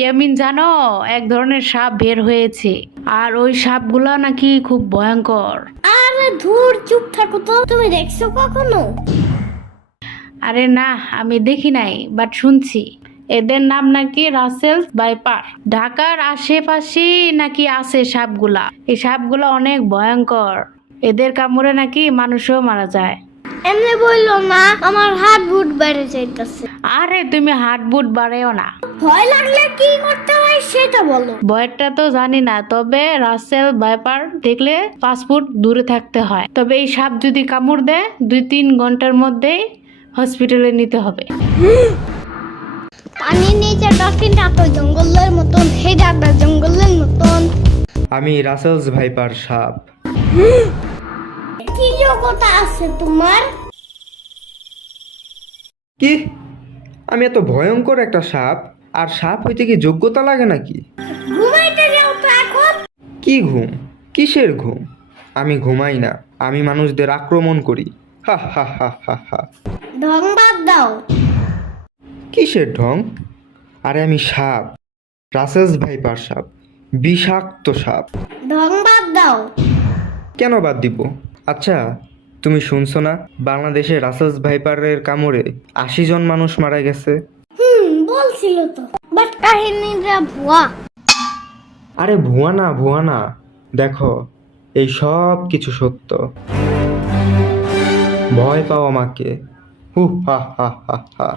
ইয়ামিন জানো, এক ধরনের সাপ বের হয়েছে, আর ওই সাপগুলা নাকি খুব ভয়ঙ্কর। আরে ধুর, চুপ থাকো তো। তুমি দেখছো কখনো? আরে না, আমি দেখি নাই, বাট শুনছি। এদের নাম নাকি রাসেলস ভাইপার। ঢাকার আশেপাশে নাকি আছে সাপগুলা। এই সাপগুলা অনেক ভয়ঙ্কর। এদের কামড়ে নাকি মানুষও মারা যায়। এমনি বললো না, আমার হাত বুট বেড়ে যাইতেছে। আরে তুমি হার্ট বুট বাড়াইও না। ভয় লাগলে কি করতে হয় সেটা বলো। ভয়টা তো জানি না, তবে রাসেল ভাইপার দেখলে 5 ফুট দূরে থাকতে হয়। তবে এই সাপ যদি কামড় দেয় 2-3 ঘন্টার মধ্যেই হসপিটালে নিতে হবে। পানির নিচে ডলফিনটা তো জঙ্গলের মতন, হেডাটা জঙ্গলের মতন। আমি রাসেলস ভাইপার সাপ। কি যোগ্যতা আছে তোমার? কি? আমি এত ভয়ঙ্কর একটা সাপ, আর সাপ হইতে কি যোগ্যতা লাগে নাকি? ঘুমাইতে যাও তো এখন। কি ঘুম? কিসের ঘুম? আমি ঘুমাই না, আমি মানুষদের আক্রমণ করি। হা হা হা হা হা। ঢং বাদ দাও। কিসের ঢং? আরে আমি সাপ, রাসেলস ভাইপার সাপ, বিষাক্ত সাপ। ঢং বাদ দাও। কেন বাদ দিব? আচ্ছা, তুমি শুনছো না বাংলাদেশে রাসেলস ভাইপারের কামড়ে 80 জন মানুষ মারা গেছে? বলছিল তো, বাট কাহিনীটা ভুয়া। আরে ভুয়া না, ভুয়া না, দেখো এই সব কিছু সত্য। ভয় পাও আমাকে। হু হা হা হা হা।